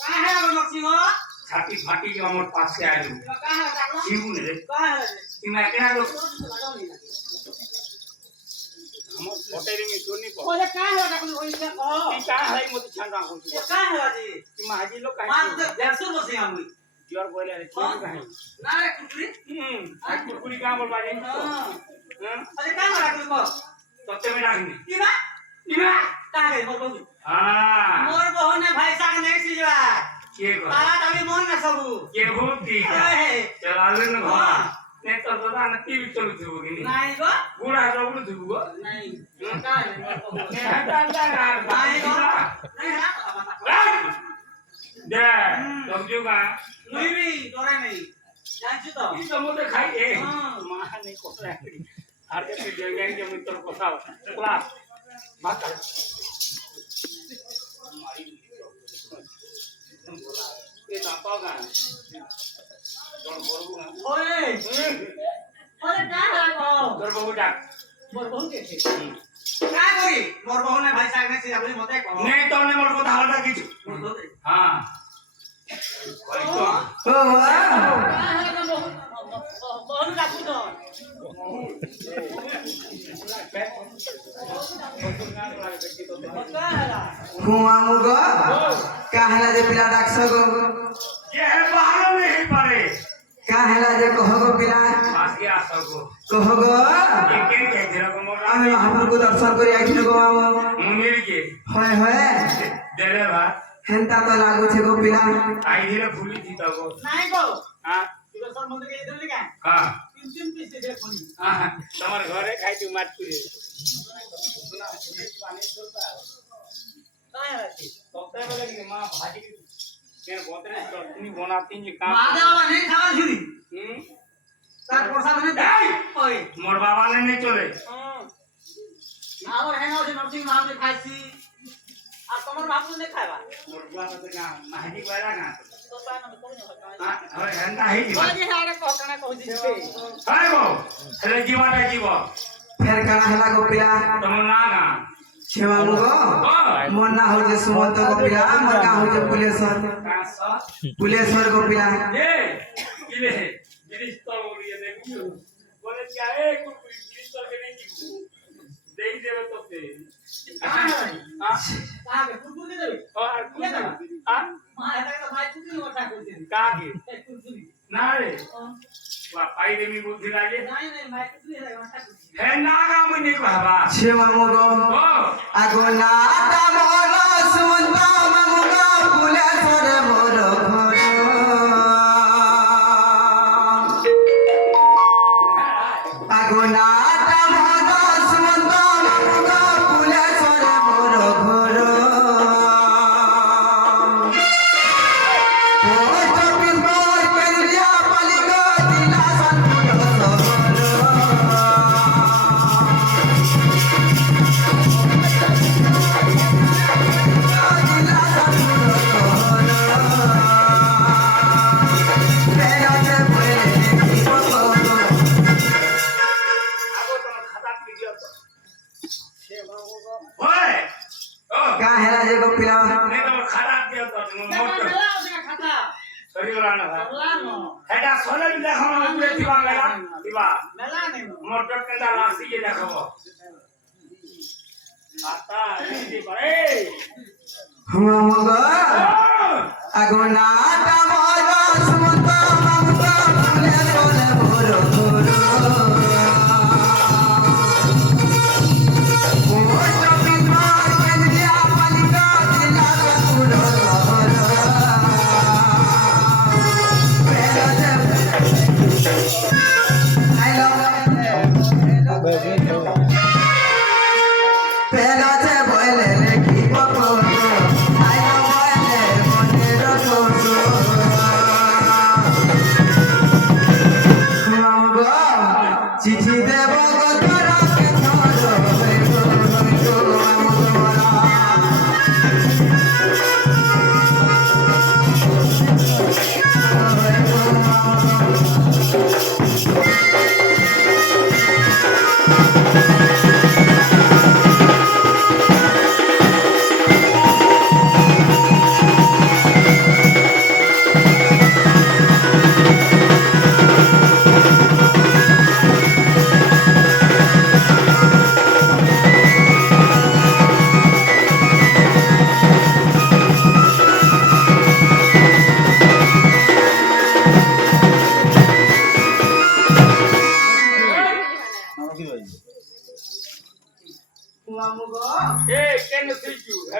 काहे आगो मक्सिमो छाती फाटी के हमर पास से आइलो काहे लागलो जीवन रे काहे रे कि मैं क्या लो हम होटल में सोनी को ओले काहे लागलो ओइ से कहो कि का है मोती छंगा हो ये काहे लाजी कि माजी लोग मान काहे तो 150 बसे हम जोर बोले रे छोड़ काहे ना रे कुकुरी आ कुकुरी का बोल बाजे हां हां अरे काहे लागलो को तते में डालनी इबा इबा काहे मोर बहू हां मोर बहू ने भाई साग नहीं सीजवा के को तारा तभी मन ना सबू के होती चला ले न हां नहीं तो दादा न टीवी चलू थी कि नहीं गो बुढ़ा जबरू थी गो नहीं काहे मोर बहू नहीं हटा नहीं गो नहीं ना दे समझूगा नहीं भी तोरे नहीं जानछु तो ई तो मोते खाई ए हां मां नहीं कोसला हर के जगह के मित्र कोसा क्लास बात कर ये तापागा जोर बोलूगा ओए ओए काहे लागो जोर बहु डाक मोर बहू के छे काय कोई मोर बहू ने भाई साग नहीं सीजवा मते कहो नहीं तो ने मोर को धावड़ा की मोर बहू हां ओ बहुत डाकू तो घुमामुगो काहेला जे पिला डाकसगो ये है बाहर नहीं पड़े काहेला जे कहगो पिला पास गया सबको कहगो ये के जरा को मोर आमे महापुर को दर्शन करी आइथिन गो मामो मुनिर के होय होय देले बा हेंता तो लागू छे गो पिला आई धीरे फूली थी तो नहीं गो हां इधर सर मंदिर के इधर लिखा हां तीन पीस दे खोनी हां तुम्हारे घरे खाई तू माट पुरे काय रहती तोते बोले कि मां भाजी के बोतरे चटनी बनाती जी काम मादा वाला नहीं खावा छुरी तार प्रसाद ने दे ओए मोर बाबा ने नहीं चले हां और है ना नरसिंह महादेव के खाइसी आ तमर बाबू ने खावा मोर बाबा तो का भाजी वाला ना तो पान में कोई नहीं हां अरे हंदा ही जी ओए ये आरे कोकना कहू दी छे हाय गो अरे जीवाटा जीव फेर काहेला गो पिला तुम ना ना छेवामुगो मोर ना हो जे सुमंत गो पिला मोर का हो जे पुलेश्वर का सा पुलेश्वर गो पिला ए किले गिरीश तो बोलिए देखियो बोले क्या है कुछ गिरीश तो के नहीं जीव दे ही देवे तो से हां कहां के कुरकुर दे देबे और ये ना हां मां है तो भाई कुरकुर उठा कर दे का के कुरकुर ना रे वा पाई देमी बुद्धि लागे नहीं नहीं भाई कुरकुर है उठा कर है नागा मुनि बाबा छेवामुगो ओ आगो नाटा मोर सुमंत मामुगो पुलेश्वर मोर घर आगो नाटा मोर सुमंत मामुगो पुलेश्वर मोर घर पोस्ट ऑफिस मोर केंद्रीय पालिका जिला सोनपुर आगो तो खाता की दियो तो ओए ओ काहेला जे गो पिला नहीं तो खाता दियो तो मोट मेला उसका खाता शरीर वाला ना मेला नो हेडा सोले भी देखो ना पूरे दीवा गया दीवा मेला नहीं मोटर के दा लासी के देखो आता ये बड़े हुमामुगो आगो नाटा मोर सुमंत मामुगो पुलेश्वर मोर घर पोस्ट ऑफिस मोर केंद्रीय पालिका जिला सोनपुर पहला से बोले लेकी बको आई नो बोले मने रखो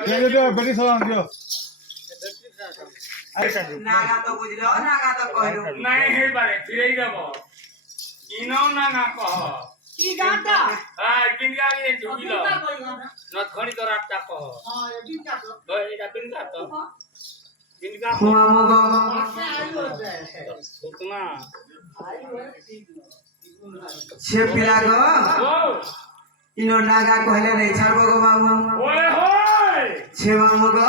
বেটি সলান দিও নাগা তো বুঝলো নাগা তো কইলো নাই হেবারে ফিরেই যাব ইনো না না কহ কি গানটা হ্যাঁ কিনগা আগে ঢুকিল অভিনয় করি গানটা নথ খড়ি তো রাতটা কহ হ্যাঁ এদিকটা তো এটা বিনগা তো বিনগা হুয়ামুগ পাশে আইলো রে সুতনা আইলো সে পিলা গো ও ইনো নাগা কইলে নাই ছাড়বো গো মামু ওরে হয় সে মামু গো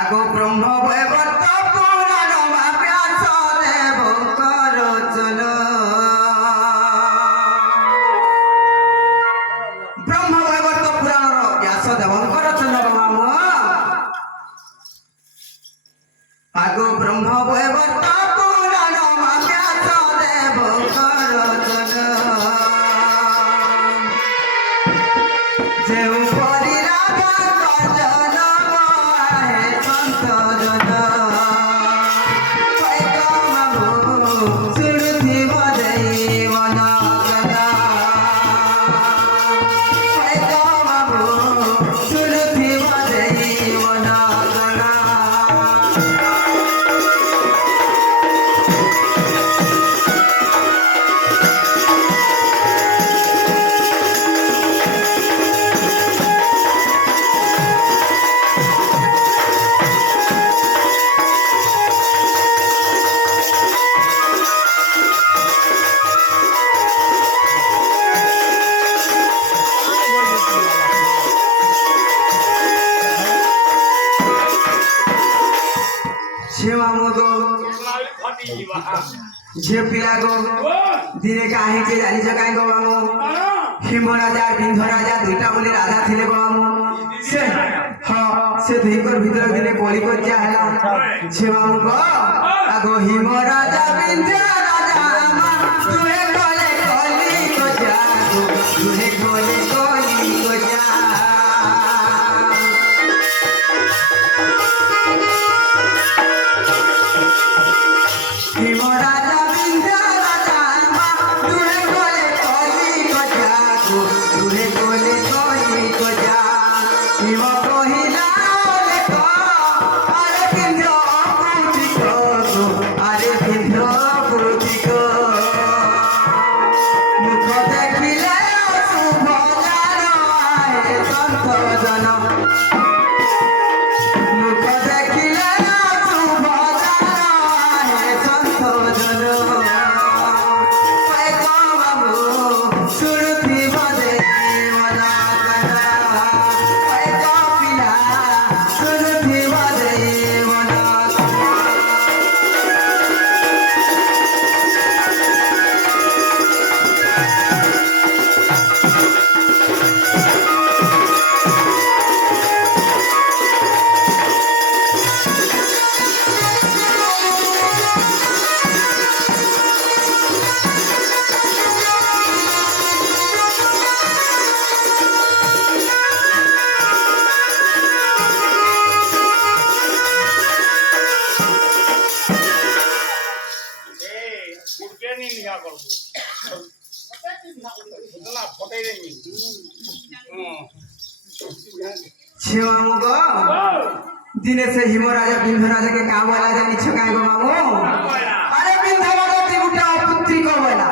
আগো ব্রহ্ম বৈবর্ত পুরাণ ব্যাস দেব করচন ব্রহ্ম বৈবর্ত পুরাণর ব্যাস দেব করচন মামু আগো ব্রহ্ম বৈবর্ত পুরাণ ব্যাস দেব করচন যেউ পরিরাগা করজন মহে সন্ত জন পয়গম্বর সুরতি বদই মন গনা পয়গম্বর সুরতি বদই মন গনা শিবামগো মালি ফটি দিবা ঝিও পিলা গো ও দিনে কাহিছে জানিছ কাই গো মামু না হিম রাজা বিন্ধ রাজা দুইটা বলি রাজা ଥିଲେ গো মামু সে সে দুইকর ভিতর দিনে কলি কজ্জা হেলা সে মামু গো আগো হিম রাজা বিন্ধ রাজা আমা তুহে কলে কলি কজ্জা গো তুহে কলে কলি কজ্জা হিম রাজা বিন্ধ রাজা আমা তুহে কলে কলি কজ্জা গো তুহে কলে কলি কজ্জা হিম কহিলা লেখ আরে বিন্ধ পুতিক গো আরে বিন্ধ পুতিক মুখ দেখিলে শুভ জান আহে সন্ত জন মুখ দেখিলে শুভ জান আহে সন্ত জন পয়গম্বর সুরতি বদে মনা কনা পয়গম্বিলা সুরতি বদে মনা কনা এই গুড়কে নি নিয়া করব সুতনা ফটাই রে নি শিবামুগ ও দিনে সে হিম রাজা বিন্ধ রাজাকে কা বলা জানিছ কাই গো মামু আরে বিন্ধ রাজা গুটা অপুত্রিক বলা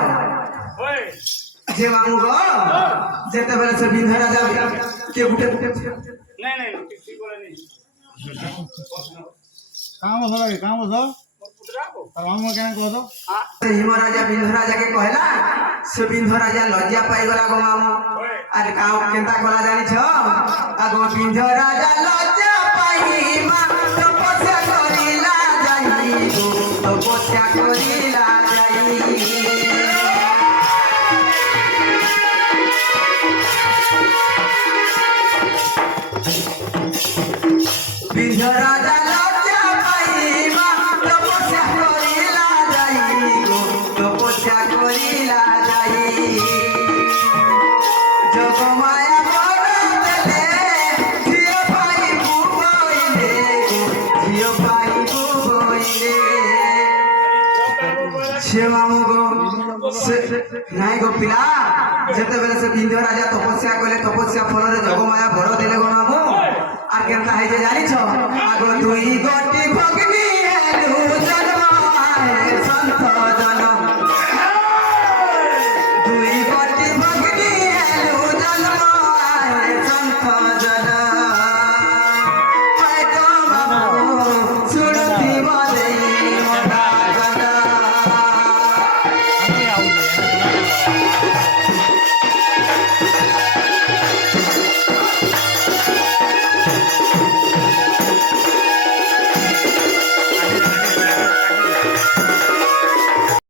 ওই যে মামুগ যেতেবেলে সে বিন্ধ রাজা কে গুটে নাই নাই ঠিক করে নি কাম বস কাম বস পুত্রাকো আর আমি কেন কহ তো হ্যাঁ সে হিম রাজা বিন্ধ রাজাকে কহিলা সে বিন্ধ রাজা লজ্জা পাইগলা গো মামু ওই আর কাও কেনতা কলা জানিছ আগো বিন্ধ রাজা লজ্জা পাইমা তপস্যা করিলা যাই গো তপস্যা করিলা যাই বিন্ধ রাজা লজ্জা পাইমা তপস্যা করিলা যাই গো তপস্যা করিলা যাই জগমায়া বনদেলে ঝিও পাইবু বইলে গো ঝিও পাইবু বইলে সে মামু গো নাই গো পিলা যেতেবেলে সে বিন্ধ রাজা তপস্যা কলে তপস্যা ফলরে জগমায়া বড় দেলে গো মামু আর কেনতা হয়েছে জানিছ আগ দুই গোটি